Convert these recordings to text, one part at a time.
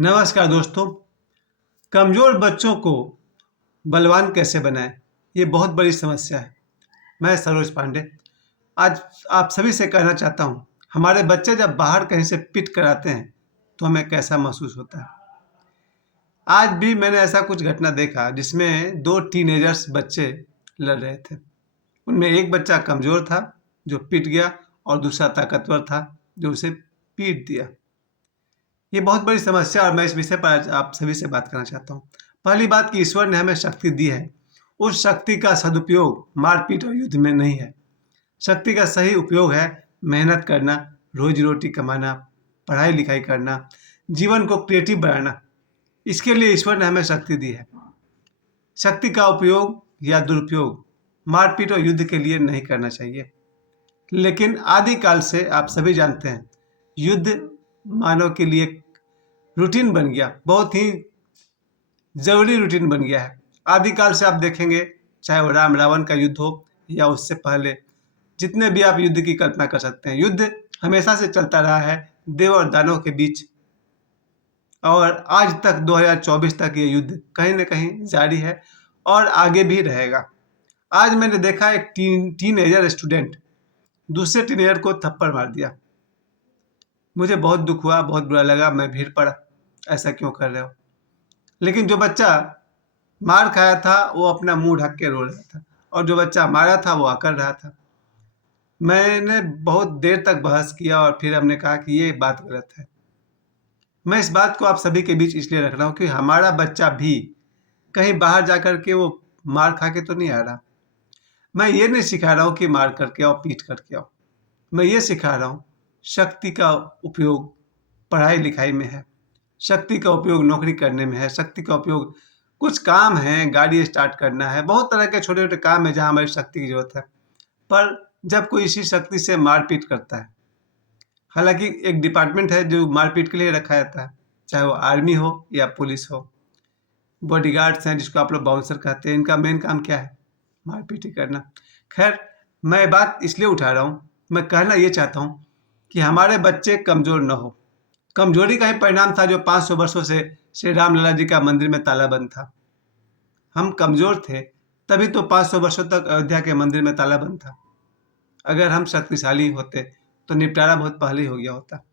नमस्कार दोस्तों। कमज़ोर बच्चों को बलवान कैसे बनाएं, ये बहुत बड़ी समस्या है। मैं सरोज पांडे आज आप सभी से कहना चाहता हूँ, हमारे बच्चे जब बाहर कहीं से पिट कर आते हैं तो हमें कैसा महसूस होता है। आज भी मैंने ऐसा कुछ घटना देखा जिसमें दो टीनेजर्स बच्चे लड़ रहे थे। उनमें एक बच्चा कमज़ोर था जो पिट गया और दूसरा ताकतवर था जो उसे पीट दिया। ये बहुत बड़ी समस्या और मैं इस विषय पर आज आप सभी से बात करना चाहता हूँ। पहली बात कि ईश्वर ने हमें शक्ति दी है, उस शक्ति का सदुपयोग मारपीट और युद्ध में नहीं है। शक्ति का सही उपयोग है मेहनत करना, रोजी रोटी कमाना, पढ़ाई लिखाई करना, जीवन को क्रिएटिव बनाना। इसके लिए ईश्वर ने हमें शक्ति दी है। शक्ति का उपयोग या दुरुपयोग मारपीट और युद्ध के लिए नहीं करना चाहिए। लेकिन आदिकाल से आप सभी जानते हैं, युद्ध मानव के लिए रूटीन बन गया, बहुत ही ज़रूरी रूटीन बन गया है। आदिकाल से आप देखेंगे, चाहे वो राम रावण का युद्ध हो या उससे पहले जितने भी आप युद्ध की कल्पना कर सकते हैं, युद्ध हमेशा से चलता रहा है देव और दानव के बीच, और आज तक 2024 तक ये युद्ध कहीं न कहीं जारी है और आगे भी रहेगा। आज मैंने देखा एक टीनेजर स्टूडेंट दूसरे टीनेजर को थप्पड़ मार दिया। मुझे बहुत दुख हुआ, बहुत बुरा लगा, मैं भीड़ पड़ा, ऐसा क्यों कर रहे हो। लेकिन जो बच्चा मार खाया था वो अपना मुंह ढक के रो रहा था और जो बच्चा मारा था वो अकड़ रहा था। मैंने बहुत देर तक बहस किया और फिर हमने कहा कि ये बात गलत है। मैं इस बात को आप सभी के बीच इसलिए रख रहा हूँ कि हमारा बच्चा भी कहीं बाहर जा कर के वो मार खा के तो नहीं आ रहा। मैं ये नहीं सिखा रहा हूँ कि मार करके आओ, पीट करके आओ। मैं ये सिखा रहा हूँ शक्ति का उपयोग पढ़ाई लिखाई में है, शक्ति का उपयोग नौकरी करने में है, शक्ति का उपयोग कुछ काम है, गाड़ी स्टार्ट करना है, बहुत तरह के छोटे छोटे काम है जहाँ हमारी शक्ति की जरूरत है। पर जब कोई इसी शक्ति से मारपीट करता है, हालांकि एक डिपार्टमेंट है जो मारपीट के लिए रखा जाता है, चाहे वो आर्मी हो या पुलिस हो, बॉडीगार्ड्स हैं जिसको आप लोग बाउंसर कहते हैं, इनका मेन काम क्या है? मारपीट ही करना। खैर, मैं बात इसलिए उठा रहा हूँ, मैं कहना ये चाहता हूँ कि हमारे बच्चे कमज़ोर न हो। कमजोरी का ही परिणाम था जो 500 वर्षों से श्री राम लला जी का मंदिर में ताला बंद था। हम कमजोर थे तभी तो 500 वर्षों तक अयोध्या के मंदिर में ताला बंद था। अगर हम शक्तिशाली होते तो निपटारा बहुत पहले ही हो गया होता।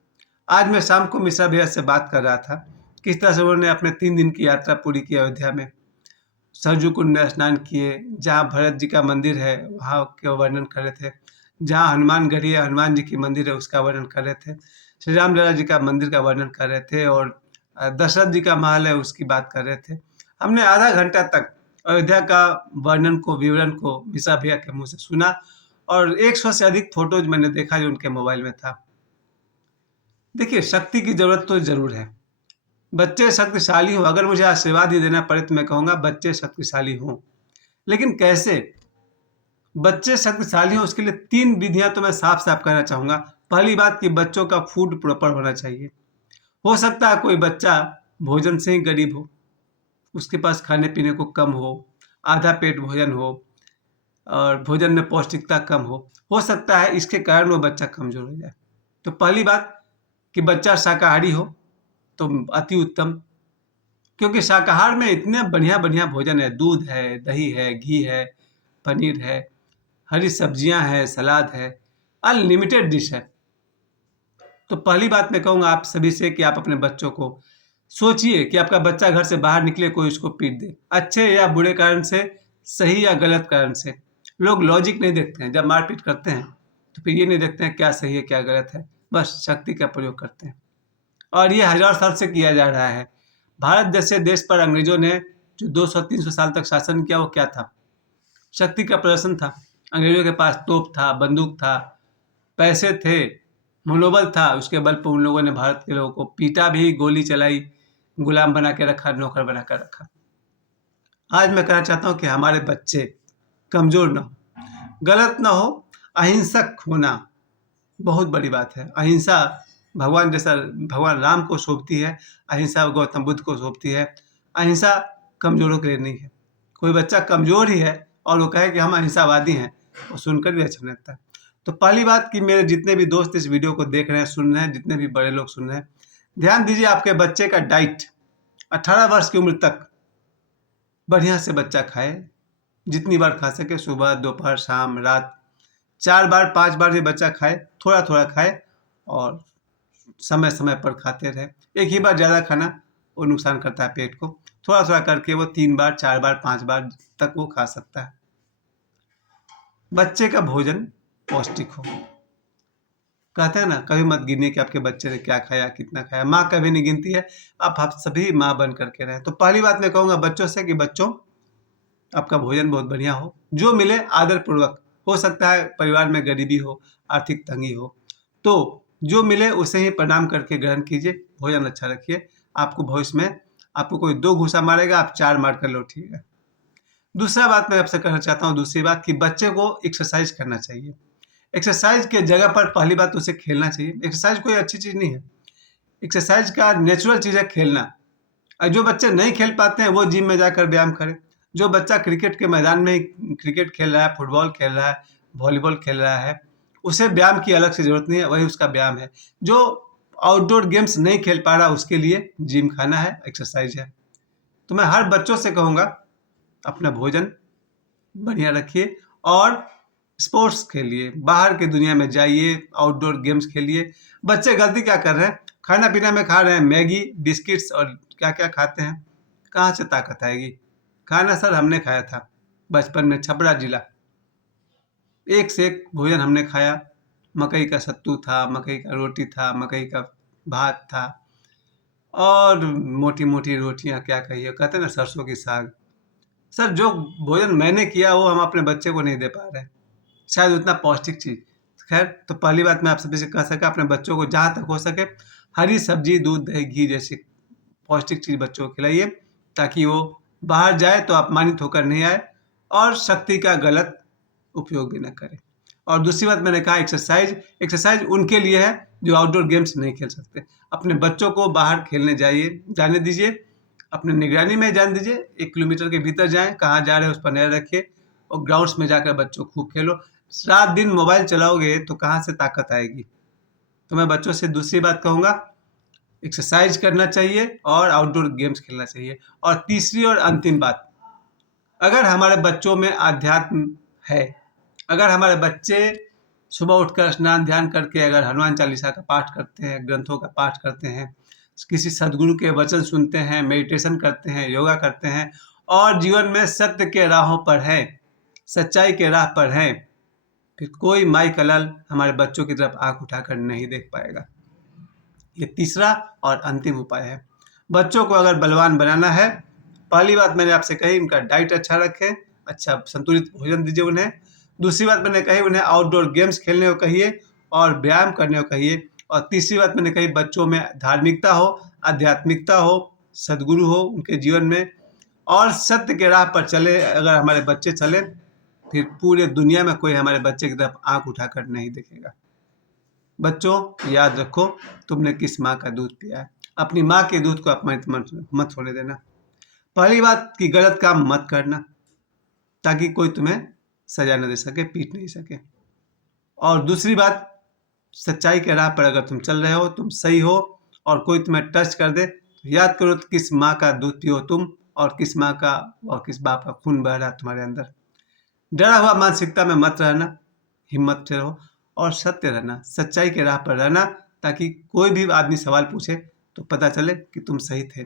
आज मैं शाम को मिश्रा भैया से बात कर रहा था, किस तरह से उन्होंने अपने 3 दिन की यात्रा पूरी की अयोध्या में। सरजू कुंड में स्नान किए, जहाँ भरत जी का मंदिर है वहाँ के वर्णन कर रहे थे, जहाँ हनुमान गढ़ी है, हनुमान जी की मंदिर है उसका वर्णन कर रहे थे, श्री राम लला जी का मंदिर का वर्णन कर रहे थे और दशरथ जी का महल है उसकी बात कर रहे थे। हमने आधा घंटा तक अयोध्या का वर्णन को, विवरण को मिश्रा भैया के मुँह से सुना और 100 से अधिक फोटोज मैंने देखा जो उनके मोबाइल में था। देखिए, शक्ति की ज़रूरत तो ज़रूर है, बच्चे शक्तिशाली हों। अगर मुझे आशीर्वाद ही देना पड़े तो मैं कहूँगा बच्चे शक्तिशाली हों। लेकिन कैसे बच्चे शक्तिशाली हों, उसके लिए 3 विधियाँ तो मैं साफ-साफ कहना चाहूँगा। पहली बात कि बच्चों का फूड प्रॉपर होना चाहिए। हो सकता है कोई बच्चा भोजन से ही गरीब हो, उसके पास खाने-पीने को कम हो, आधा पेट भोजन हो और भोजन में पौष्टिकता कम हो। हो सकता है इसके कारण वो बच्चा कमज़ोर हो जाए। तो पहली बात कि बच्चा शाकाहारी हो तो अति उत्तम, क्योंकि शाकाहार में इतने बढ़िया-बढ़िया भोजन है, दूध है, दही है, घी है, पनीर है, हरी सब्जियां हैं, सलाद है, अनलिमिटेड डिश है। तो पहली बात मैं कहूँगा आप सभी से कि आप अपने बच्चों को सोचिए कि आपका बच्चा घर से बाहर निकले, कोई उसको पीट दे, अच्छे या बुरे कारण से, सही या गलत कारण से। लोग लॉजिक नहीं देखते हैं, जब मारपीट करते हैं तो फिर ये नहीं देखते हैं क्या सही है क्या गलत है, बस शक्ति का प्रयोग करते हैं और ये 1000 साल से किया जा रहा है। भारत जैसे देश पर अंग्रेजों ने जो 200-300 साल तक शासन किया, वो क्या था? शक्ति का प्रदर्शन था। अंग्रेजों के पास तोप था, बंदूक था, पैसे थे, मनोबल था, उसके बल पर उन लोगों ने भारत के लोगों को पीटा भी, गोली चलाई, गुलाम बना के रखा, नौकर बना कर रखा। आज मैं कहना चाहता हूँ कि हमारे बच्चे कमज़ोर ना हो, गलत ना हो, अहिंसक होना बहुत बड़ी बात है। अहिंसा भगवान राम को शोभती है, अहिंसा गौतम बुद्ध को शोभती है। अहिंसा कमज़ोरों के लिए नहीं है। कोई बच्चा कमज़ोर ही है और वो कहे कि हम अहिंसावादी हैं, वो सुनकर भी अच्छा नहीं लगता है। तो पहली बात कि मेरे जितने भी दोस्त इस वीडियो को देख रहे हैं, सुन रहे हैं, जितने भी बड़े लोग सुन रहे हैं, ध्यान दीजिए आपके बच्चे का डाइट 18 वर्ष की उम्र तक बढ़िया से बच्चा खाए, जितनी बार खा सके, सुबह, दोपहर, शाम, रात, 4 बार 5 बार भी बच्चा खाए, थोड़ा थोड़ा खाए और समय समय पर खाते रहे। एक ही बार ज़्यादा खाना वो नुकसान करता है पेट को। थोड़ा थोड़ा करके वो 3 बार 4 बार 5 बार तक वो खा सकता है। बच्चे का भोजन पौष्टिक हो। कहते हैं ना, कभी मत गिनिए कि आपके बच्चे ने क्या खाया, कितना खाया। माँ कभी नहीं गिनती है। आप सभी माँ बन करके रहें। तो पहली बात मैं कहूँगा बच्चों से कि बच्चों, आपका भोजन बहुत बढ़िया हो, जो मिले आदर पूर्वक। हो सकता है परिवार में गरीबी हो, आर्थिक तंगी हो, तो जो मिले उसे ही प्रणाम करके ग्रहण कीजिए, भोजन अच्छा रखिए। आपको भविष्य में आपको कोई 2 घूसा मारेगा, आप 4 मार कर लौटिएगा। दूसरा बात मैं आपसे कहना चाहता हूँ, दूसरी बात कि बच्चे को एक्सरसाइज करना चाहिए। एक्सरसाइज के जगह पर पहली बात उसे खेलना चाहिए। एक्सरसाइज कोई अच्छी चीज़ नहीं है। एक्सरसाइज का नेचुरल चीज़ है खेलना। और जो बच्चे नहीं खेल पाते हैं वो जिम में जाकर व्यायाम करें। जो बच्चा क्रिकेट के मैदान में क्रिकेट खेल रहा है, फुटबॉल खेल रहा है, वॉलीबॉल खेल रहा है, उसे व्यायाम की अलग से ज़रूरत नहीं है, वही उसका व्यायाम है। जो आउटडोर गेम्स नहीं खेल पा रहा, उसके लिए जिम खाना है, एक्सरसाइज है। तो मैं हर बच्चों से कहूँगा, अपना भोजन बढ़िया रखिए और स्पोर्ट्स खेलिए, बाहर की दुनिया में जाइए, आउटडोर गेम्स खेलिए। बच्चे गलती क्या कर रहे हैं, खाना पीना में खा रहे हैं मैगी, बिस्किट्स और क्या क्या खाते हैं। कहाँ से ताकत आएगी। खाना सर हमने खाया था बचपन में, छपरा जिला, एक से एक भोजन हमने खाया। मकई का सत्तू था, मकई का रोटी था, मकई का भात था और मोटी मोटी रोटियां, क्या कहिए, कहते हैं ना सरसों की साग। सर जो भोजन मैंने किया वो हम अपने बच्चे को नहीं दे पा रहे, शायद उतना पौष्टिक चीज़। खैर, तो पहली बात मैं आप सभी से कह सका, अपने बच्चों को जहाँ तक हो सके हरी सब्जी, दूध, दही, घी जैसी पौष्टिक चीज़ बच्चों को खिलाइए, ताकि वो बाहर जाए तो अपमानित होकर नहीं आए और शक्ति का गलत उपयोग भी ना करे। और दूसरी बात मैंने कहा एक्सरसाइज, एक्सरसाइज उनके लिए है जो आउटडोर गेम्स नहीं खेल सकते। अपने बच्चों को बाहर खेलने जाने दीजिए, अपने निगरानी में जाने दीजिए। 1 किलोमीटर के भीतर जाएं, कहाँ जा रहे हैं उस पर नज़र रखिए और ग्राउंड्स में जाकर बच्चों खूब खेलो। रात दिन मोबाइल चलाओगे तो कहाँ से ताकत आएगी। तो मैं बच्चों से दूसरी बात कहूँगा, एक्सरसाइज करना चाहिए और आउटडोर गेम्स खेलना चाहिए। और तीसरी और अंतिम बात, अगर हमारे बच्चों में आध्यात्म है, अगर हमारे बच्चे सुबह उठकर स्नान ध्यान करके अगर हनुमान चालीसा का पाठ करते हैं, ग्रंथों का पाठ करते हैं, किसी सदगुरु के वचन सुनते हैं, मेडिटेशन करते हैं, योगा करते हैं और जीवन में सत्य के राहों पर हैं, सच्चाई के राह पर हैं, फिर कोई माई का लाल हमारे बच्चों की तरफ आंख उठाकर नहीं देख पाएगा। ये तीसरा और अंतिम उपाय है। बच्चों को अगर बलवान बनाना है, पहली बात मैंने आपसे कही, उनका डाइट अच्छा रखें, अच्छा संतुलित भोजन दीजिए उन्हें। दूसरी बात मैंने कही, उन्हें आउटडोर गेम्स खेलने को कहिए और व्यायाम करने को कहिए। और तीसरी बात मैंने कही, बच्चों में धार्मिकता हो, आध्यात्मिकता हो, सद्गुरु हो उनके जीवन में और सत्य के राह पर चले अगर हमारे बच्चे चले, फिर पूरे दुनिया में कोई हमारे बच्चे की तरफ आंख उठाकर नहीं देखेगा। बच्चों याद रखो, तुमने किस माँ का दूध पिया है। अपनी माँ के दूध को अपमानित मत होने देना। पहली बात कि गलत काम मत करना, ताकि कोई तुम्हें सजा न दे सके, पीट नहीं सके। और दूसरी बात, सच्चाई के राह पर अगर तुम चल रहे हो, तुम सही हो और कोई तुम्हें टच कर दे, तो याद करो तो किस माँ का दूध पियो तुम और किस माँ का और किस बाप का खून बह रहा है तुम्हारे अंदर। डरा हुआ मानसिकता में मत रहना, हिम्मत से रहो और सत्य रहना, सच्चाई के राह पर रहना, ताकि कोई भी आदमी सवाल पूछे तो पता चले कि तुम सही थे।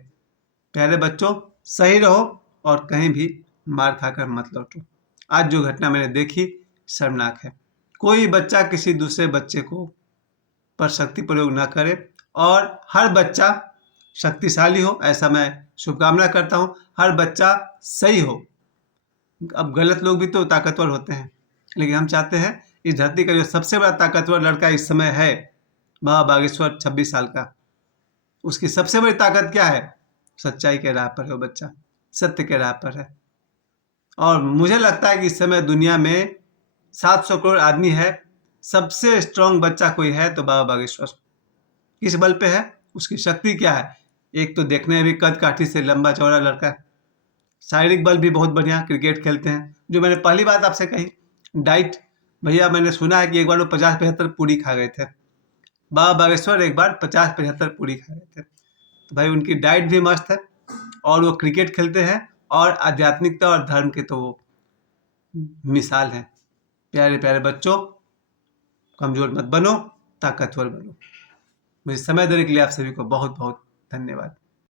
प्यारे बच्चों, सही रहो और कहीं भी मार खाकर मत लौटो। आज जो घटना मैंने देखी शर्मनाक है। कोई बच्चा किसी दूसरे बच्चे को पर शक्ति प्रयोग ना करे और हर बच्चा शक्तिशाली हो, ऐसा मैं शुभकामना करता हूँ। हर बच्चा सही हो। अब गलत लोग भी तो ताकतवर होते हैं, लेकिन हम चाहते हैं इस धरती का जो सबसे बड़ा ताकतवर लड़का इस समय है, बाबा बागेश्वर 26 साल का, उसकी सबसे बड़ी ताकत क्या है? सच्चाई के राह पर है वो बच्चा, सत्य के राह पर है। और मुझे लगता है कि इस समय दुनिया में 700 करोड़ आदमी है, सबसे स्ट्रांग बच्चा कोई है तो बाबा बागेश्वर। किस बल पे है? उसकी शक्ति क्या है? एक तो देखने में भी कद काठी से लंबा चौड़ा लड़का है, शारीरिक बल भी बहुत बढ़िया, क्रिकेट खेलते हैं। जो मैंने पहली बात आपसे कही, डाइट, भैया मैंने सुना है कि एक बार वो 50-75 पूरी खा गए थे। बाबा बागेश्वर एक बार 50-75 पूरी खा रहे थे। तो भाई उनकी डाइट भी मस्त है और वो क्रिकेट खेलते हैं और आध्यात्मिकता और धर्म के तो वो मिसाल हैं। प्यारे प्यारे बच्चों, कमजोर मत बनो, ताकतवर बनो। मुझे समय देने के लिए आप सभी को बहुत बहुत धन्यवाद।